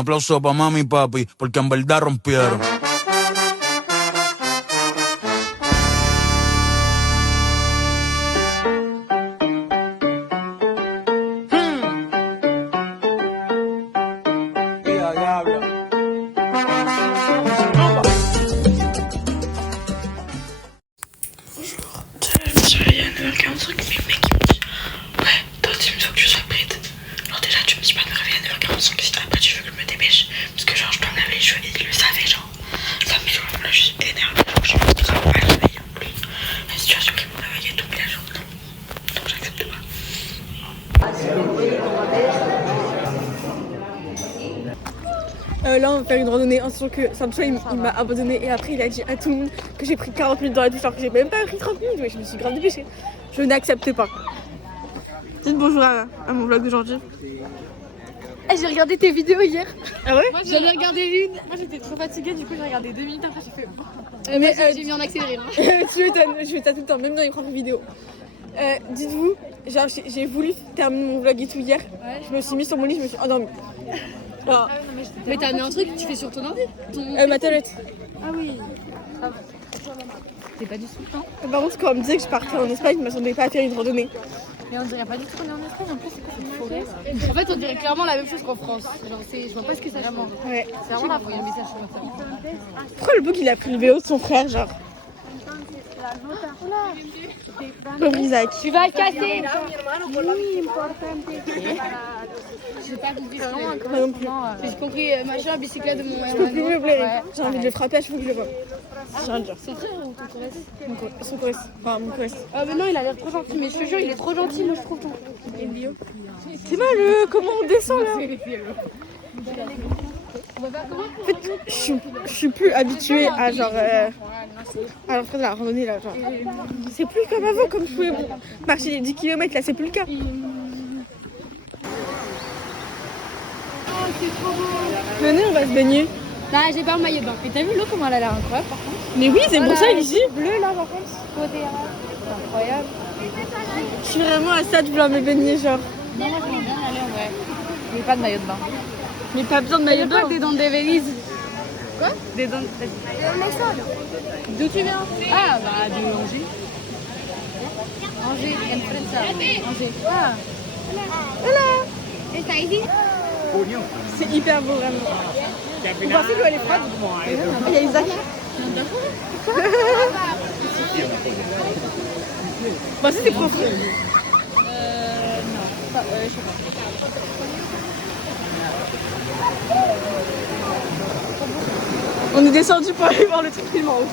aplauso para mami y papi, porque en verdad rompieron. Là on va faire une randonnée en sachant que Sancho il m'a abandonné et après il a dit à tout le monde que j'ai pris 40 minutes dans la douche alors que j'ai même pas pris 30 minutes, mais je me suis grave dépêchée. Je n'accepte pas. Dites bonjour à mon vlog d'aujourd'hui. J'ai regardé tes vidéos hier. Ah ouais? Moi j'en ai regardé une. Moi j'étais trop fatiguée, du coup j'ai regardé 2 minutes après j'ai fait. Mais j'ai mis en accéléré. Tu m'étonnes, je fais ça tout le temps, même dans les propres vidéos. Dites-vous, genre j'ai voulu terminer mon vlog et tout hier. Ouais. Je me suis mise sur mon lit, je me suis endormie. Ah. Mais t'as mis un truc que tu fais sur ton ordi? Ma tablette. Ah oui. T'es pas du tout temps. Par contre, quand on me disait que je partais en Espagne, je m'attendais pas à faire une randonnée. Mais on dirait pas du tout qu'on est en Espagne, en plus c'est quoi cette forêt? En fait on dirait clairement la même chose qu'en France. Genre je vois pas ce que c'est vraiment. Ouais. C'est vraiment là, il y a un message sur ça. Pourquoi le bouc il a pris le vélo de son frère, genre? Pauvre Isaac. Tu vas le casser. J'ai pas compris vraiment. J'ai compris machin, bicyclette de mon. Je peux plus me blairer. J'ai envie de le frapper à chaque fois que je le vois. J'ai rien à dire. Son frère ou ton collègue? Son choriste. Enfin, mon choriste. Ah mais non, il a l'air trop gentil, mais je te jure, il est trop gentil, moi je trouve. C'est mal, comment on descend là? En fait, je suis plus habituée à genre à faire de la randonnée là, genre. C'est plus comme avant, comme je pouvais marcher les 10 km là, c'est plus le cas. Venez, on va se baigner. Bah j'ai pas un maillot de bain. Et t'as vu l'eau comment elle a l'air incroyable par contre? Mais oui, c'est pour ça ici. Bleu là par contre, côté c'est incroyable. Je suis vraiment à ça de vouloir me baigner genre. Non, moi j'aimerais bien aller en vrai. Mais pas de maillot de bain. Mais pas besoin de maillot de bain. Des dents de Belize. Quoi? Des dents de D'où tu viens? Ah bah du Angers. Angers, Angers. Ah. Voilà. C'est hyper beau vraiment. Vous pensez que l'eau elle est froide? Il y a Isaac. Bah c'est profond. Non. Je sais pas. On est descendu pour aller voir le truc film en haut.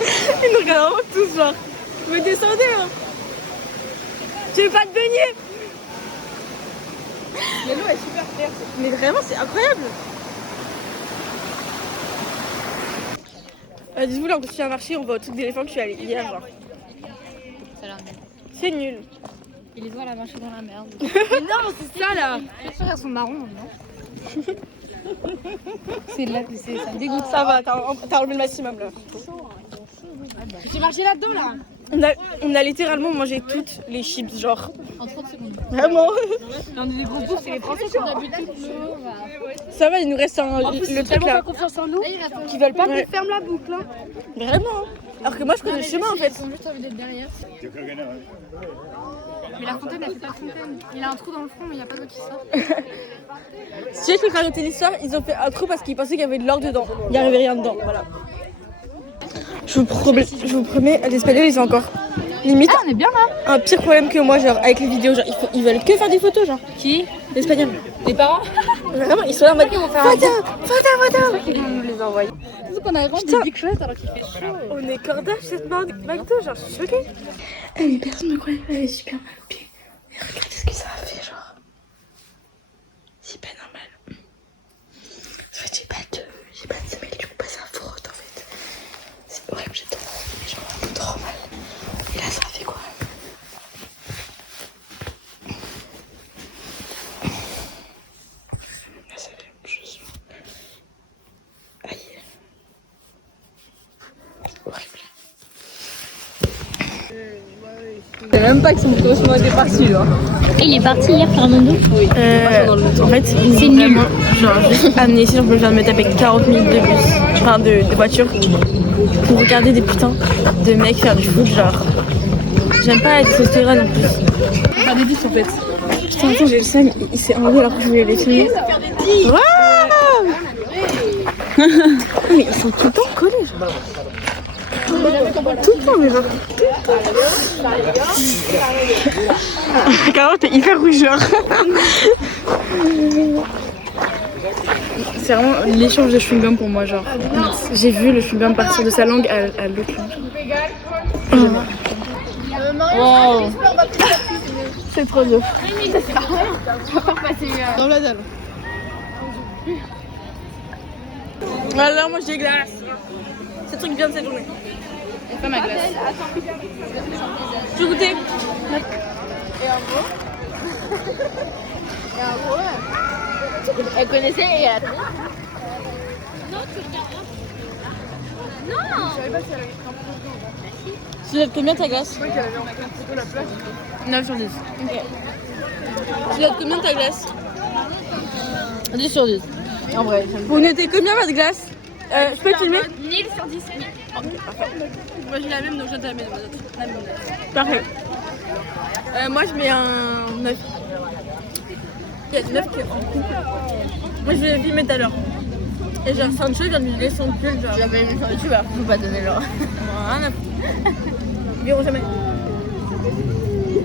Ils nous regardent vraiment tous genre. Vous descendez hein. Tu veux pas te baigner? Mais l'eau est super claire. Mais vraiment c'est incroyable. Dites-vous là on continue à marcher, on va au truc d'éléphant que je suis allée hier genre. Ça a l'air nul. C'est nul. Il les voit la marcher dans la merde. Mais non, c'est ça là. Les choses elles sont marrons, non? C'est là que c'est, ça me dégoûte. Ça va, t'as enlevé le maximum là. J'ai marché là-dedans là. On a littéralement mangé toutes les chips genre. En 30 secondes. Vraiment. On est des grosses bouffes, c'est les Français qui ont l'habitude. Ça va, il nous reste le truc là. Pas confiance en nous. Qui veulent pas qu'on ferme la boucle. Hein. Vraiment. Alors que moi je connais le chemin en fait. Ils ont juste envie d'être derrière. Mais la fontaine, elle fait pas de fontaine. Il a un trou dans le front, mais il n'y a pas d'eau qui sort. Si tu veux te raconter l'histoire, ils ont fait un trou parce qu'ils pensaient qu'il y avait de l'or dedans. Il n'y avait rien dedans, voilà. Je vous promets, l'espagnol ils ont encore limite on est bien là. Un pire problème que moi, genre avec les vidéos, genre ils veulent que faire des photos, genre. Qui? L'espagnol. Les parents? Vraiment, ils sont là en mode photo. Ils vont nous les envoyer. Surtout qu'on a vraiment des big shots alors qu'il fait chaud. On est cordache cette McDo, genre je suis choquée. Mais personne ne croyait qu'elle avait super mal au pied. Et regardez ce que ça a fait, genre. C'est pas normal. En fait, j'ai pas de semelle, du coup, pas ça frotte en fait. C'est horrible, j'ai trop mal, mais genre vraiment trop mal. Et là, ça a fait quoi? Là, ça fait la même chose. Aïe. C'est horrible. Je sais même pas que son cauchemar était parti là. Et il est parti hier, Fernando. En fait, c'est nul. Genre, juste amené ici, genre, je viens de me taper 40 minutes de bus, enfin de voiture, pour regarder des putains de mecs faire du foot, genre. J'aime pas la testostérone en plus. Faire des 10 en fait. Putain, attends, j'ai le seum, il s'est enlevé alors que je voulais les filmer. Waouh. Mais ils sont tout le temps collés, genre. Tout le temps, mais genre. Tout le temps. Carole, t'es hyper rougeur. C'est vraiment l'échange de chewing-gum pour moi, genre. J'ai vu le chewing-gum partir de sa langue à l'autre langue. Wow. C'est trop dur. Dans la dalle. Alors moi j'ai glace. C'est le truc bien de cette journée. C'est pas ma glace. Tu veux goûter? Elle connaissait et elle a pris. Tu notes combien ta glace? 9 sur 10. Ok. Tu notes combien ta glace? 10 sur 10. En vrai. Vous notez combien votre glace? Je peux te filmer? 1000 sur 10. Moi j'ai la même donc je note la même. Parfait. Moi je mets un 9. Il y a 9 qui est en couple. Moi je vais le filmer tout à l'heure. Et genre Sancho vient de lui laisser son pull genre. Tu as pas aimé sur YouTube, alors faut pas donner l'or. Rien à foutre. Ils verront jamais.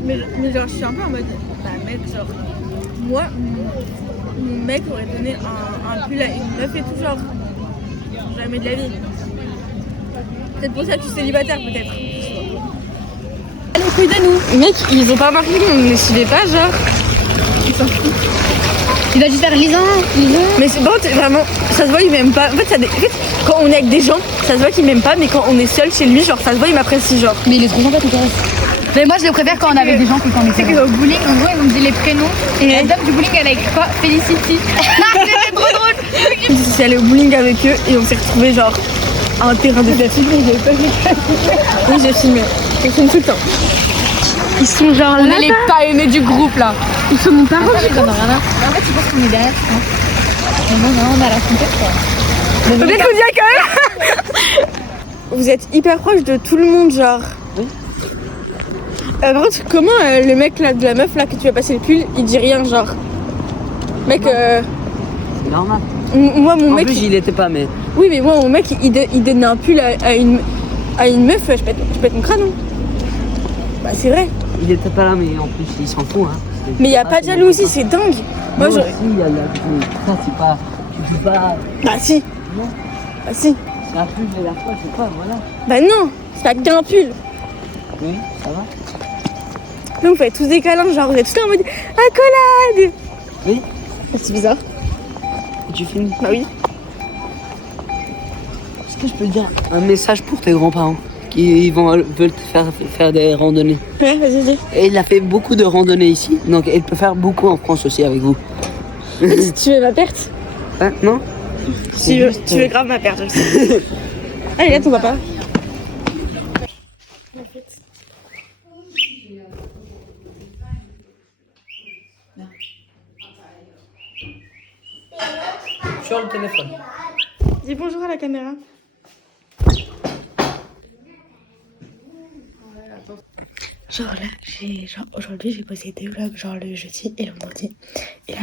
Mais genre je suis un peu en mode, bah mec genre, moi, mon mec aurait donné un pull à une meuf et tout genre. Jamais de la vie. Peut-être pour ça que tu es célibataire peut-être. Allez, couille de nous. Mec, ils ont pas remarqué qu'on ne suivait pas genre. Ils s'en foutent. Tu dois juste faire lisant. Mais c'est bon, vraiment, ça se voit, il m'aime pas. En fait, quand on est avec des gens, ça se voit qu'il m'aime pas, mais quand on est seul chez lui, genre ça se voit, il m'apprécie genre. Mais il est trop sympa, tout Mais moi, je le préfère quand on est avec des gens que quand on est seul. Au bowling, en gros, ils nous dit les prénoms. Et la dame du bowling, elle a écrit quoi? Felicity. C'était trop drôle. Je suis allée au bowling avec eux et on s'est retrouvés genre à un terrain de foot. Oui, j'ai filmé. Je filme tout le temps. Ils sont genre On là. est les pas aimés du groupe là. Ils sont mon parent. En fait, tu penses qu'on est derrière. Non, on a la conquête quoi. Peut-être qu'on dit quand même. Vous êtes hyper proche de tout le monde, genre. Oui. Par contre, comment le mec là, de la meuf là que tu as passé le pull, il dit rien, genre. Mec, C'est normal. moi mon En mec. plus, il était pas, mais. Oui, mais moi mon mec, il donne un pull à une meuf, je pète mon crâne. Bah, c'est vrai. Il était pas là, mais en plus, il s'en fout. Hein. Mais y a pas de jalousie, c'est dingue. Moi, Moi, je. aussi, il y a ça, c'est pas. Tu peux pas. Bah, si. Non. Bah, si. C'est un peu de la fois, je sais pas, voilà. Bah, non, c'est pas qu'un pull. Oui, ça va. Là, vous faites tous des câlins, genre, vous êtes tous là en mode accolade. Oui. C'est bizarre. Et tu filmes. Bah, oui. Est-ce que je peux dire un message pour tes grands-parents qui veulent te faire des randonnées? Ouais, vas-y. Et il a fait beaucoup de randonnées ici, donc il peut faire beaucoup en France aussi avec vous. Si tu veux ma perte. Hein, non? Tu veux grave ma perte aussi. Allez, là, ton papa. Sur le téléphone. Dis bonjour à la caméra. Genre là, aujourd'hui j'ai posé 2 vlogs, genre le jeudi et le vendredi. Et là,